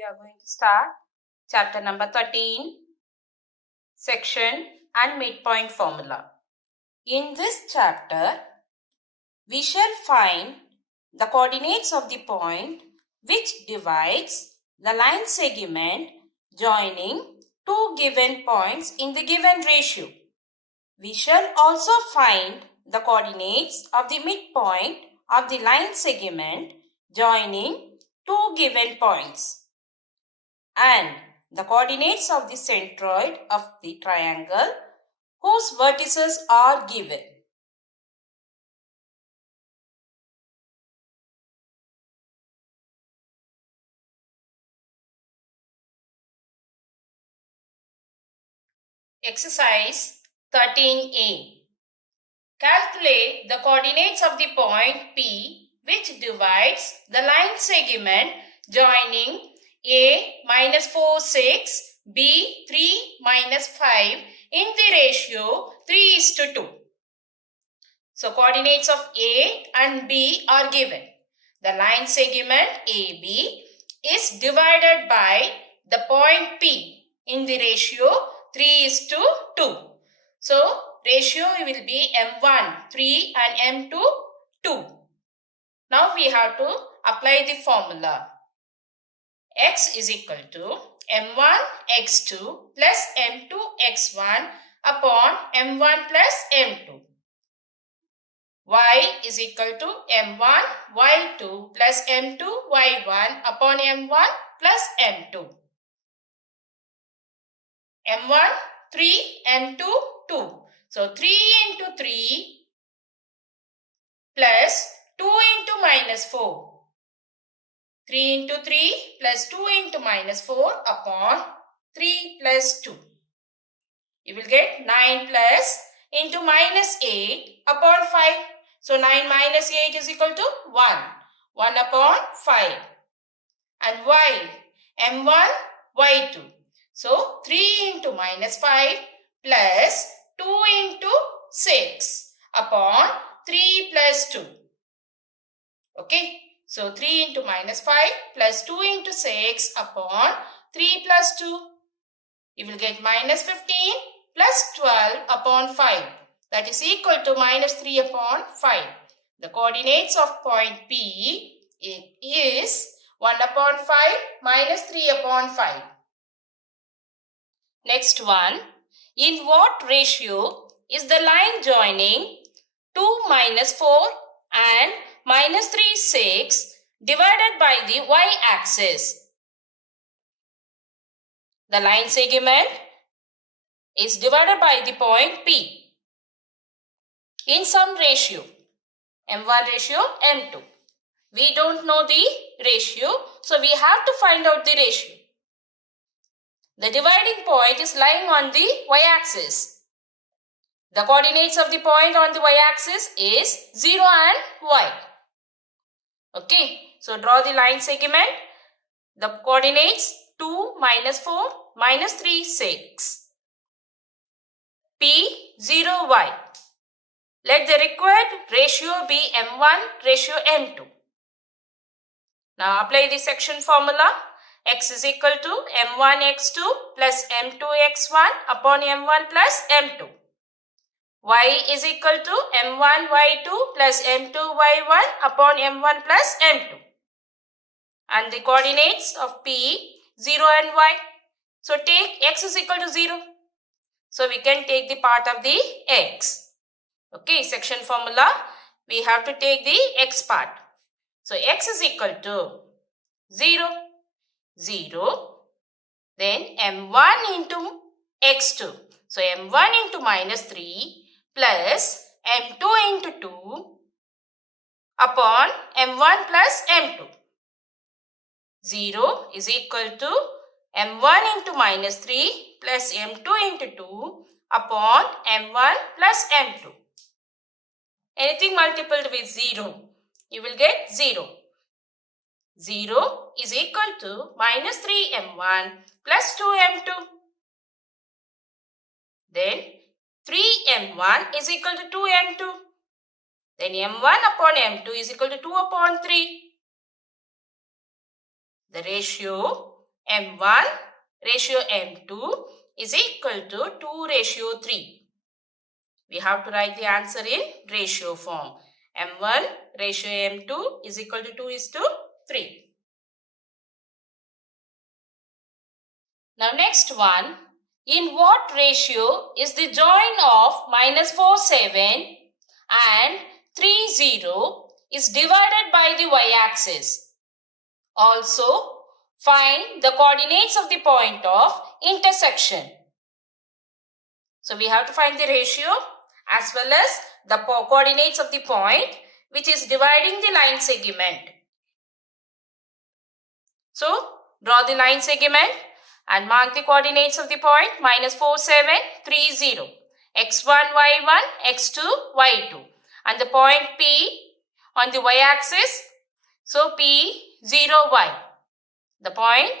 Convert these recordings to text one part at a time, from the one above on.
we are going to start chapter number 13, section and midpoint formula. In this chapter, we shall find the coordinates of the point which divides the line segment joining two given points in the given ratio. We shall also find the coordinates of the midpoint of the line segment joining two given points and the coordinates of the centroid of the triangle whose vertices are given. Exercise 13a. Calculate the coordinates of the point P which divides the line segment joining A minus 4, 6, B 3 minus 5 in the ratio 3:2. So coordinates of A and B are given. The line segment AB is divided by the point P in the ratio 3:2. So ratio will be M1 3 and M2 2. Now we have to apply the formula. X is equal to M1 X2 plus M2 X1 upon M1 plus M2. Y is equal to M1 Y2 plus M2 Y1 upon M1 plus M2. M1 3, M2 2. So 3 into 3 plus 2 into minus 4. 3 into 3 plus 2 into minus 4 upon 3 plus 2. You will get 9 plus into minus 8 upon 5. So 9 minus 8 is equal to 1. 1 upon 5. And Y, M1, Y2. So 3 into minus 5 plus 2 into 6 upon 3 plus 2. Okay. So 3 into minus 5 plus 2 into 6 upon 3 plus 2. You will get minus 15 plus 12 upon 5. That is equal to minus 3 upon 5. The coordinates of point P is 1 upon 5 minus 3 upon 5. Next one. In what ratio is the line joining 2 minus 4 and minus 3 6 divided by the y-axis? The line segment is divided by the point P in some ratio. M1 ratio, M2. We don't know the ratio, so we have to find out the ratio. The dividing point is lying on the y-axis. The coordinates of the point on the y-axis is 0 and y. Okay, so draw the line segment. The coordinates 2 minus 4 minus 3 6. P 0 y. Let the required ratio be M1 ratio M2. Now apply the section formula. X is equal to M1 X2 plus M2 X1 upon M1 plus M2. Y is equal to M1 Y2 plus M2 Y1 upon M1 plus M2. And the coordinates of P 0 and Y. So take X is equal to 0. So we can take the part of the X. Okay, section formula. We have to take the X part. So X is equal to 0. 0, then M1 into X2. So M1 into minus 3 plus M2 into 2 upon M1 plus M2. 0 is equal to M1 into minus 3 plus M2 into 2 upon M1 plus M2. Anything multiplied with 0, you will get 0. 0 is equal to minus 3m1 plus 2m2. Then 3m1 is equal to 2m2. Then m1 upon m2 is equal to 2 upon 3. The ratio M1 ratio M2 is equal to 2 ratio 3. We have to write the answer in ratio form. M1 ratio M2 is equal to 2:3. Now next one. In what ratio is the join of -47 and 30 is divided by the y-axis? Also, find the coordinates of the point of intersection. So we have to find the ratio as well as the coordinates of the point which is dividing the line segment. So draw the line segment and mark the coordinates of the point -47, 30, x1, y1, x2, y2, and the point P on the y-axis. So P 0, y. The point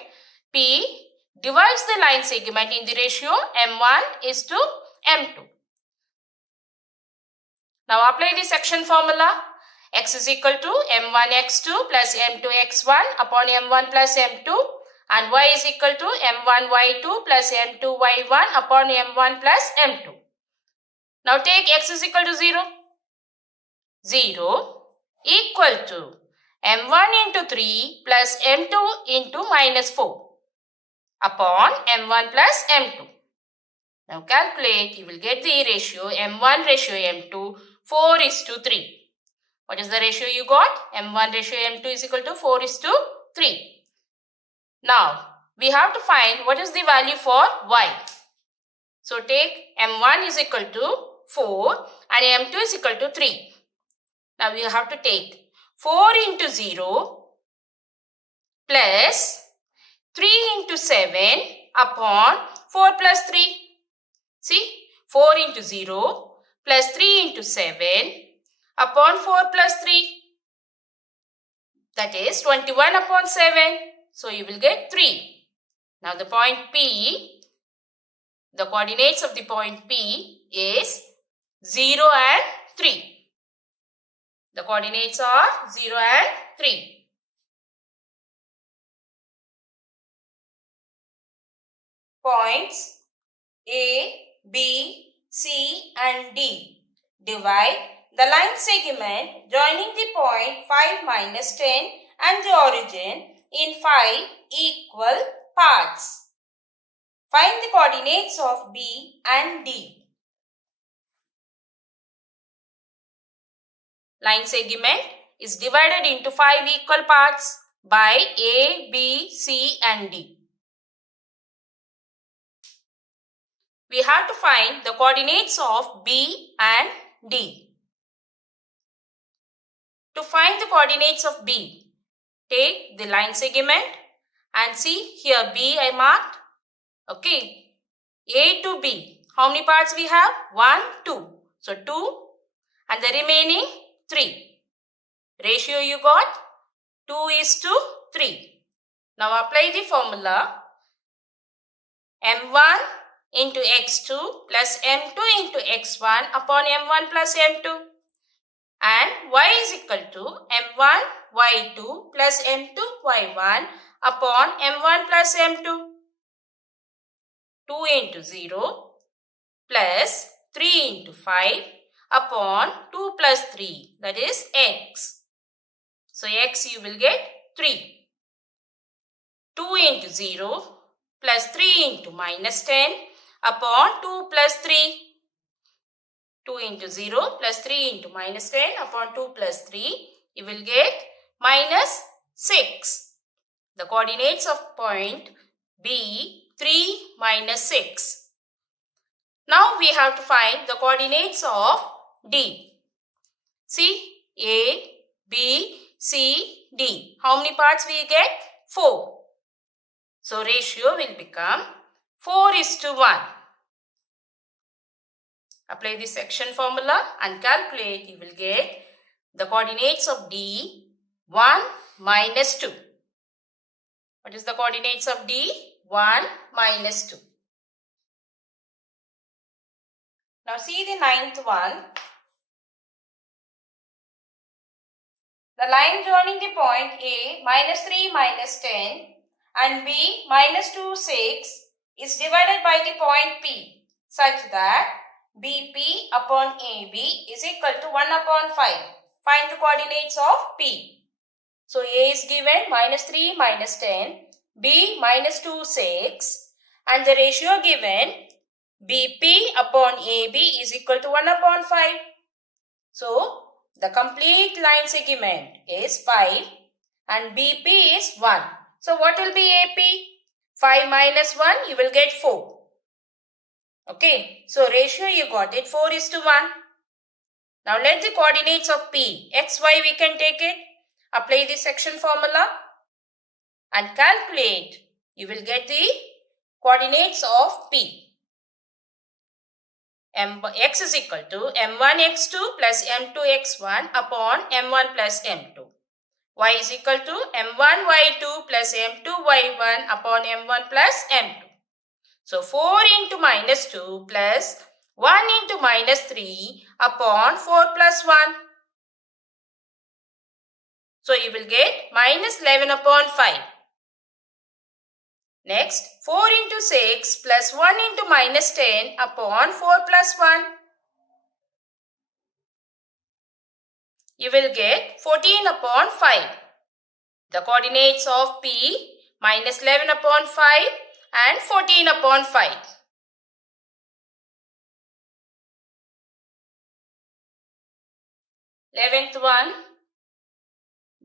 P divides the line segment in the ratio M1:M2. Now apply the section formula. X is equal to M1x2 plus M2x1 upon M1 plus M2, and y is equal to M1y2 plus M2y1 upon M1 plus M2. Now take x is equal to 0. 0 equal to M1 into 3 plus M2 into -4 upon M1 plus M2. Now calculate, you will get the ratio M1 ratio M2 4:3. What is the ratio you got? M1 ratio M2 is equal to 4:3. Now we have to find what is the value for y. So take M1 is equal to 4 and M2 is equal to 3. Now we have to take 4 into 0 plus 3 into 7 upon 4 plus 3. See, 4 into 0 plus 3 into 7 upon 4 plus 3. That is 21 upon 7. So you will get 3. Now the point P, the coordinates of the point P is 0 and 3. The coordinates are 0 and 3. Points A, B, C and D divide the line segment joining the point 5, -10 and the origin in 5 equal parts. Find the coordinates of B and D. Line segment is divided into 5 equal parts by A, B, C and D. We have to find the coordinates of B and D. To find the coordinates of B, take the line segment and see here B I marked. Okay. A to B. How many parts we have? 1, 2. So 2 and the remaining 3. Ratio you got 2:3. Now apply the formula. M1 into x2 plus M2 into x1 upon M1 plus M2, and y is equal to M1 y2 plus M2 y1 upon M1 plus M2. 2 into 0 plus 3 into 5 upon 2 plus 3, that is x. So x you will get 3. 2 into 0 plus 3 into -10 upon 2 plus 3. 2 into 0 plus 3 into -10 upon 2 plus 3, you will get -6. The coordinates of point B, 3 minus 6. Now we have to find the coordinates of D. See, A, B, C, D. How many parts we get? 4. So ratio will become 4:1. Apply the section formula and calculate. You will get the coordinates of D, 1 minus 2. What is the coordinates of D? 1 minus 2. Now see the ninth one. The line joining the point A, -3, -10 and b minus 2, 6 is divided by the point P such that BP upon AB is equal to 1 upon 5. Find the coordinates of P. So A is given minus 3 minus 10, B minus 2, 6, and the ratio given BP upon AB is equal to 1 upon 5. So the complete line segment is 5 and BP is 1. So what will be AP? 5 minus 1, you will get 4. Okay, so ratio you got it 4:1. Now let the coordinates of P, x, y we can take it. Apply the section formula and calculate. You will get the coordinates of P. X is equal to m1 x2 plus m2 x1 upon m1 plus m2. Y is equal to m1 y2 plus m2 y1 upon m1 plus m2. So 4 into minus 2 plus 1 into minus 3 upon 4 plus 1. So you will get minus 11 upon 5. Next, 4 into 6 plus 1 into minus 10 upon 4 plus 1. You will get 14 upon 5. The coordinates of P minus 11 upon 5 and 14 upon 5. 11th one,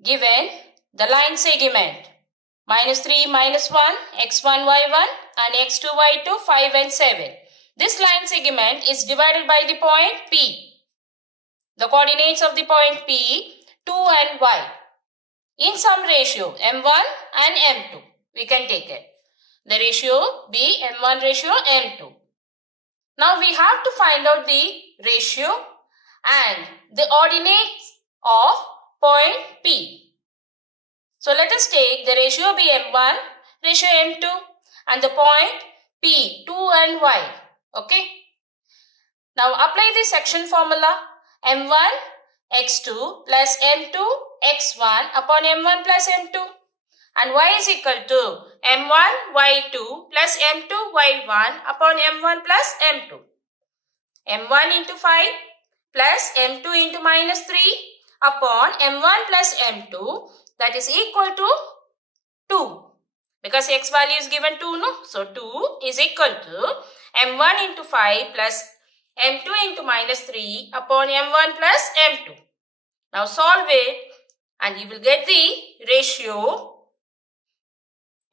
given the line segment minus 3 minus 1, x1 y1 and x2 y2, 5 and 7. This line segment is divided by the point P. The coordinates of the point P, 2 and y. In some ratio m1 and m2, we can take it. The ratio be m1 ratio m2. Now we have to find out the ratio and the ordinates of point P. So let us take the ratio be m1, ratio m2 and the point P, 2 and y. Okay. Now apply the section formula m1 x2 plus m2 x1 upon m1 plus m2 and y is equal to m1 y2 plus m2 y1 upon m1 plus m2. m1 into 5 plus m2 into minus 3 upon m1 plus m2, that is equal to 2. Because x value is given 2, no? So 2 is equal to m1 into 5 plus m2 into minus 3 upon m1 plus m2. Now solve it and you will get the ratio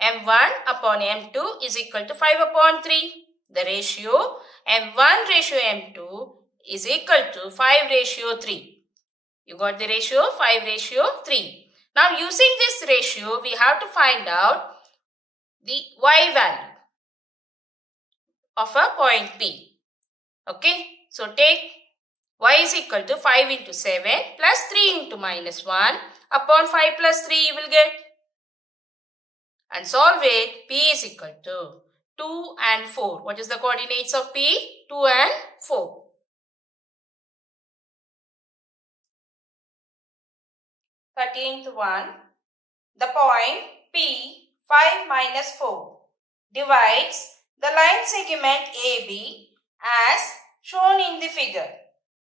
m1 upon m2 is equal to 5 upon 3. The ratio m1 ratio m2 is equal to 5 ratio 3. You got the ratio 5 ratio 3. Now using this ratio, we have to find out the y value of a point P. Okay, so take y is equal to 5 into 7 plus 3 into minus 1 upon 5 plus 3 you will get. And solve it, P is equal to 2 and 4. What is the coordinates of P? 2 and 4. Thirteenth one, the point P 5 minus 4 divides the line segment AB as shown in the figure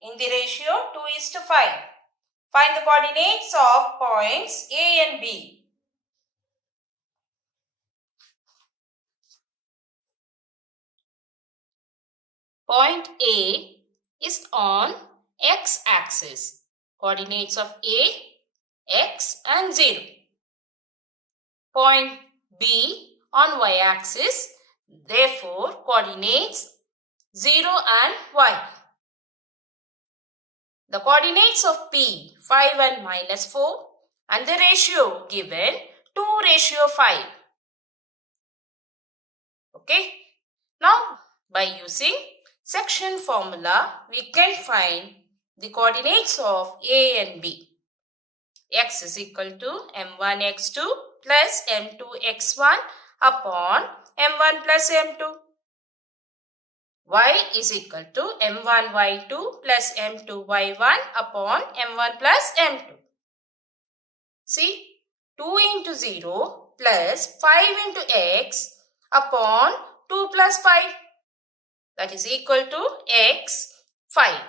in the ratio 2:5. Find the coordinates of points A and B. Point A is on x-axis. Coordinates of A, x and 0. Point B on y-axis. Therefore, coordinates 0 and y. The coordinates of P, 5 and minus 4 and the ratio given 2:5. Okay. Now, by using section formula, we can find the coordinates of A and B. X is equal to m1 x2 plus m2 x1 upon m1 plus m2. Y is equal to m1 y2 plus m2 y1 upon m1 plus m2. See, 2 into 0 plus 5 into x upon 2 plus 5. That is equal to x 5.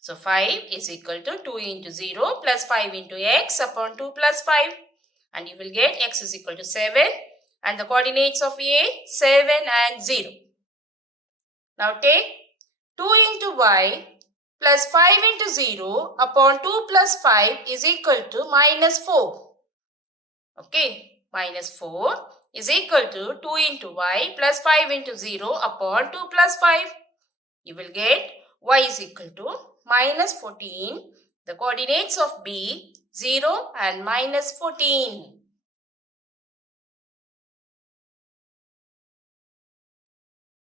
So 5 is equal to 2 into 0 plus 5 into x upon 2 plus 5. And you will get x is equal to 7. And the coordinates of A 7 and 0. Now take 2 into y plus 5 into 0 upon 2 plus 5 is equal to minus 4. Okay, minus 4 is equal to 2 into y plus 5 into 0 upon 2 plus 5. You will get y is equal to minus 14. The coordinates of B 0 and minus 14.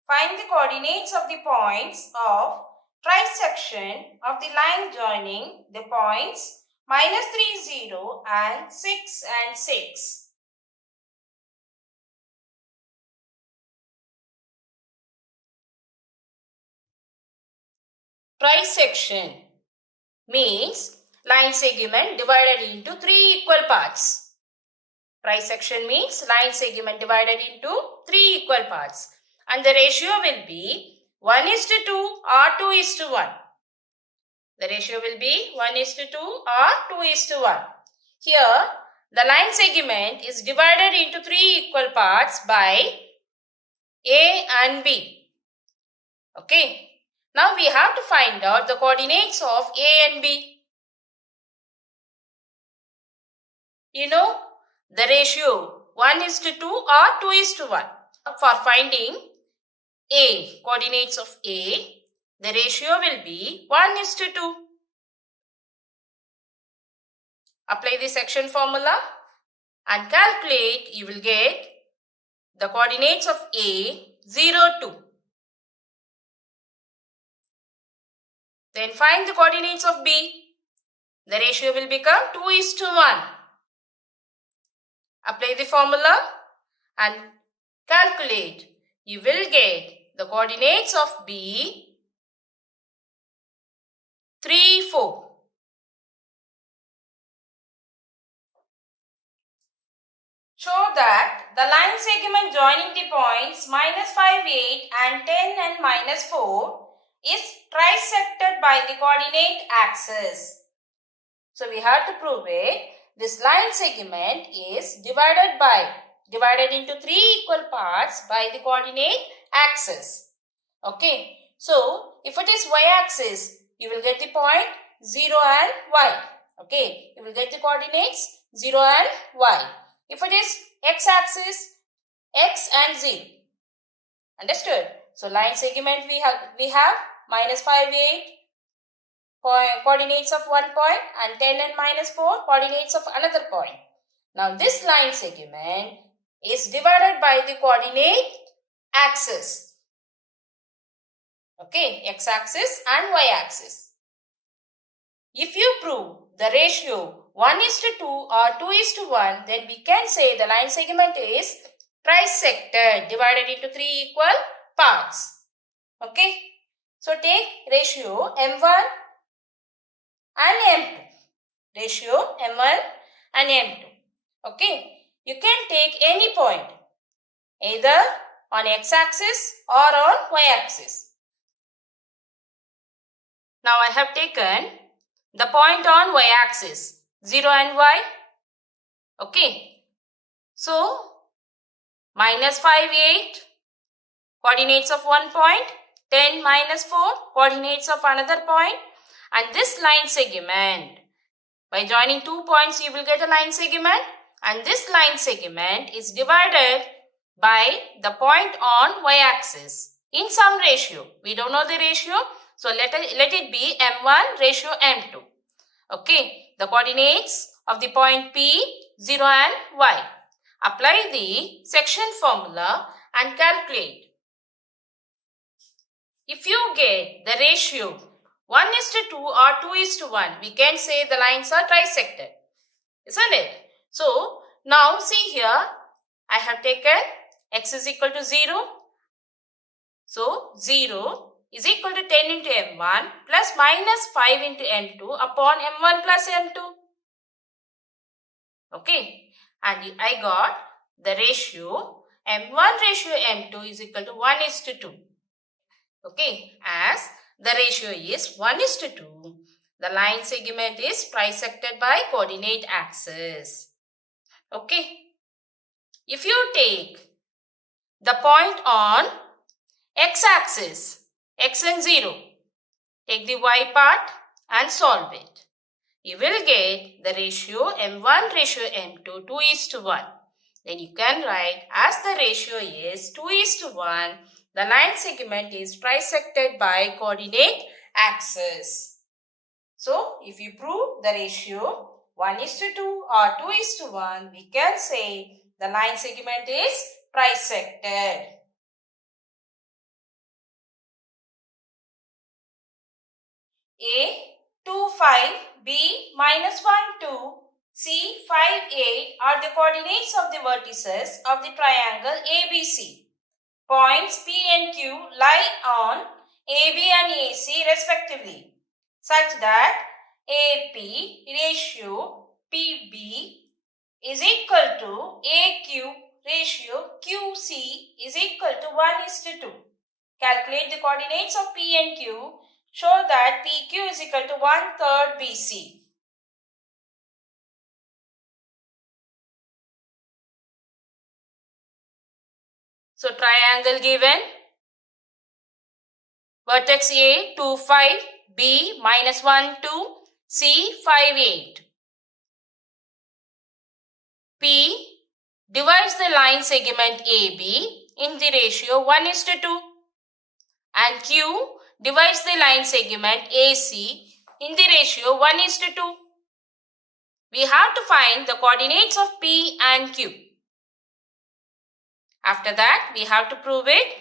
Find the coordinates of the points of trisection of the line joining the points minus 3, 0 and 6 and 6. Trisection means line segment divided into 3 equal parts. Trisection means line segment divided into 3 equal parts. And the ratio will be 1:2 or 2:1. The ratio will be 1:2 or 2:1. Here, the line segment is divided into 3 equal parts by A and B. Okay. Now we have to find out the coordinates of A and B. You know the ratio 1:2 or 2:1. For finding A, coordinates of A, the ratio will be 1:2. Apply the section formula and calculate. You will get the coordinates of A 0, 2. Then find the coordinates of B. The ratio will become 2:1. Apply the formula and calculate. You will get the coordinates of B 3, 4. Show that the line segment joining the points minus 5, 8 and 10 and minus 4 is trisected by the coordinate axis. So we have to prove it. This line segment is divided into 3 equal parts by the coordinate axis. Okay. So if it is y-axis, you will get the point 0 and y. Okay. You will get the coordinates 0 and y. If it is x-axis, x and 0. Understood? So line segment we have minus 5, 8 coordinates of one point and 10 and minus 4 coordinates of another point. Now this line segment is divided by the coordinate axis. Okay, x-axis and y-axis. If you prove the ratio 1:2 or 2:1, then we can say the line segment is trisected, divided into 3 equal parts. Okay. So take ratio M1 and M2. Ratio M1 and M2. Okay. You can take any point, either on x-axis or on y-axis. Now I have taken the point on y-axis, 0 and y. Okay. So minus 5, 8 coordinates of one point, 10 minus 4 coordinates of another point, and this line segment, by joining 2 points you will get a line segment, and this line segment is divided by the point on y-axis in some ratio. We don't know the ratio, so let it be M1 ratio M2. Okay, the coordinates of the point P, 0 and y. Apply the section formula and calculate. If you get the ratio 1:2 or 2:1, we can say the lines are trisected, isn't it? So now see here, I have taken x is equal to 0. So 0 is equal to 10 into M1 plus minus 5 into M2 upon M1 plus M2. Okay. and I got the ratio M1 ratio M2 is equal to 1:2. Okay, as the ratio is 1:2, the line segment is trisected by coordinate axis. Okay, if you take the point on x-axis, x and 0, take the y part and solve it. You will get the ratio M1 ratio M2 2:1. Then you can write as the ratio is 2:1, the line segment is trisected by coordinate axis. So if you prove the ratio 1:2 or 2:1, we can say the line segment is trisected. A 2, 5, B minus 1, 2, C 5, 8 are the coordinates of the vertices of the triangle ABC. Points P and Q lie on AB and AC respectively, such that AP ratio PB is equal to AQ ratio QC is equal to 1:2. Calculate the coordinates of P and Q. Show that PQ is equal to 1/3 BC. So triangle given. Vertex A 2, 5, B minus 1, 2, C 5, 8. P divides the line segment AB in the ratio 1:2 and Q divides the line segment AC in the ratio 1:2. We have to find the coordinates of P and Q. After that, we have to prove it.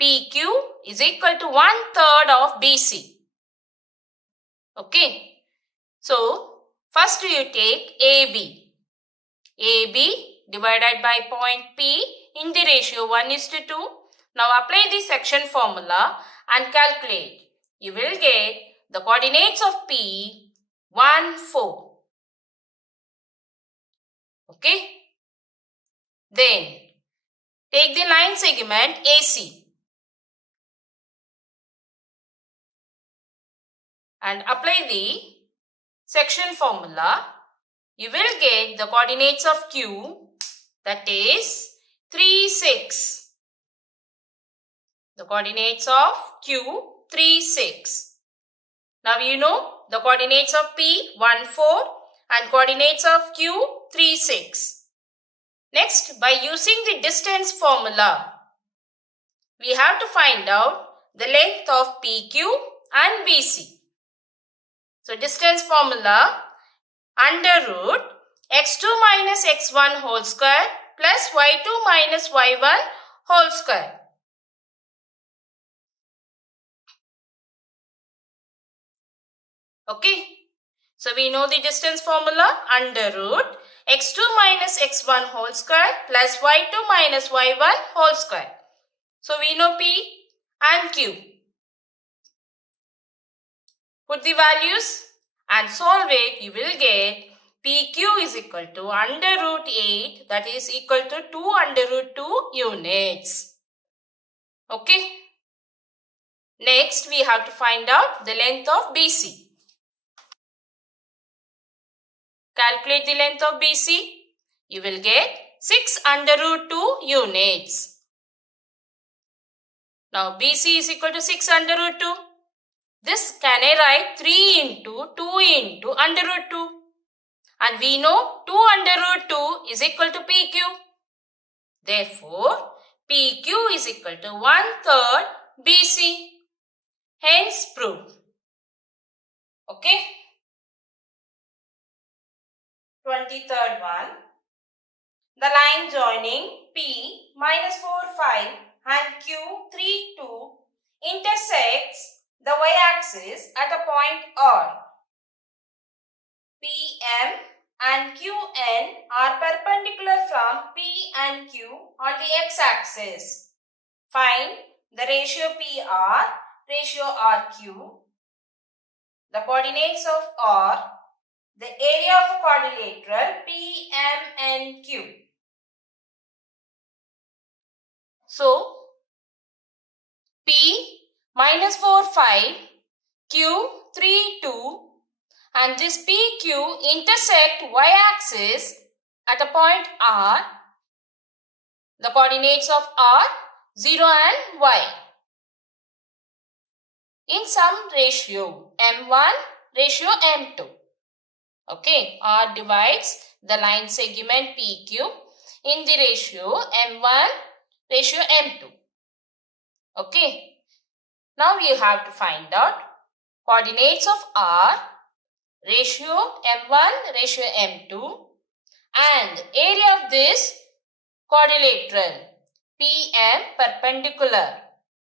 PQ is equal to 1/3 of BC. Okay. So, first you take AB. AB divided by point P in the ratio 1:2. Now apply the section formula and calculate. You will get the coordinates of P 1, 4. Okay. Then take the line segment AC and apply the section formula. You will get the coordinates of Q, that is 3, 6. The coordinates of Q 3, 6. Now you know the coordinates of P 1, 4 and coordinates of Q 3, 6. Next, by using the distance formula, we have to find out the length of PQ and BC. So distance formula, under root x2 minus x1 whole square plus y2 minus y1 whole square. Okay. So we know the distance formula, under root x2 minus x1 whole square plus y2 minus y1 whole square. So we know P and Q. Put the values and solve it. You will get PQ is equal to under root 8, that is equal to 2 under root 2 units. Okay. Next we have to find out the length of BC. Calculate the length of BC. You will get 6 under root 2 units. Now BC is equal to 6 under root 2. This can I write 3 into 2 into under root 2. And we know 2 under root 2 is equal to PQ. Therefore, PQ is equal to 1/3 BC. Hence proved. Okay. 23rd one. The line joining P minus 4, 5 and Q 3, 2 intersects the y-axis at a point R. PM and QN are perpendicular from P and Q on the x-axis. Find the ratio PR, ratio RQ, the coordinates of R, the area of a quadrilateral PMNQ. So, P minus 4, 5, Q 3, 2 and this PQ intersect y-axis at a point R. The coordinates of R 0 and y. In some ratio M1 ratio M2. Okay, R divides the line segment PQ in the ratio M1 ratio M2. Okay, now we have to find out coordinates of R ratio M1 ratio M2 and area of this quadrilateral PM perpendicular.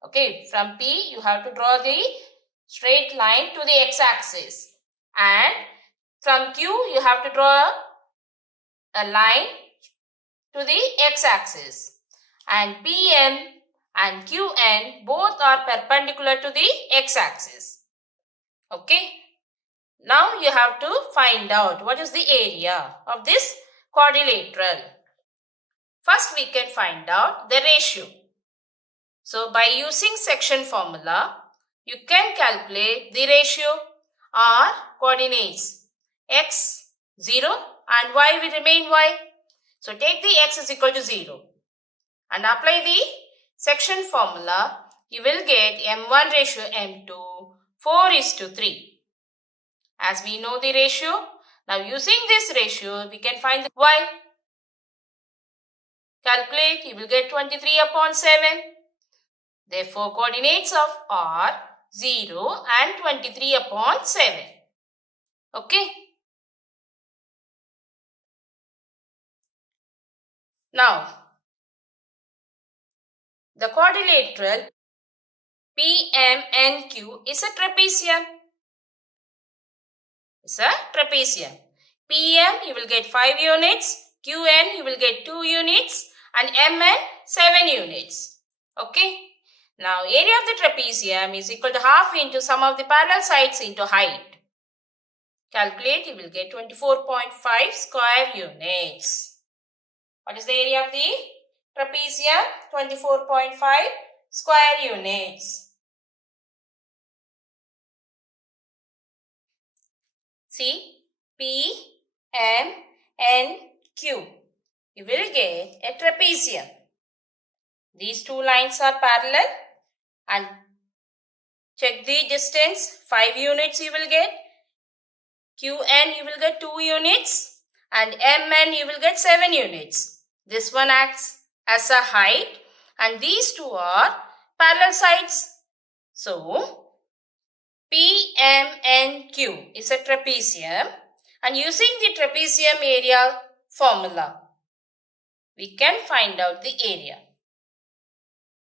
Okay, from P you have to draw the straight line to the x-axis and from Q you have to draw a line to the x-axis and PM and QN both are perpendicular to the x-axis. Okay, now you have to find out what is the area of this quadrilateral. First we can find out the ratio. So by using section formula, you can calculate the ratio or coordinates x 0 and y will remain y. So take the x is equal to 0 and apply the section formula. You will get M1 ratio M2 4:3. As we know the ratio, now using this ratio we can find the y. Calculate, you will get 23/7. Therefore, coordinates of R 0 and 23/7. Okay. Now, the quadrilateral PMNQ is a trapezium. It's a trapezium. PM you will get 5 units, QN you will get 2 units and MN 7 units. Okay. Now, area of the trapezium is equal to half into sum of the parallel sides into height. Calculate, you will get 24.5 square units. What is the area of the trapezium? 24.5 square units. See, P, M, N, Q. You will get a trapezium. These two lines are parallel and check the distance. 5 units you will get. QN you will get 2 units and MN you will get 7 units. This one acts as a height and these two are parallel sides. So, PMNQ is a trapezium and using the trapezium area formula, we can find out the area.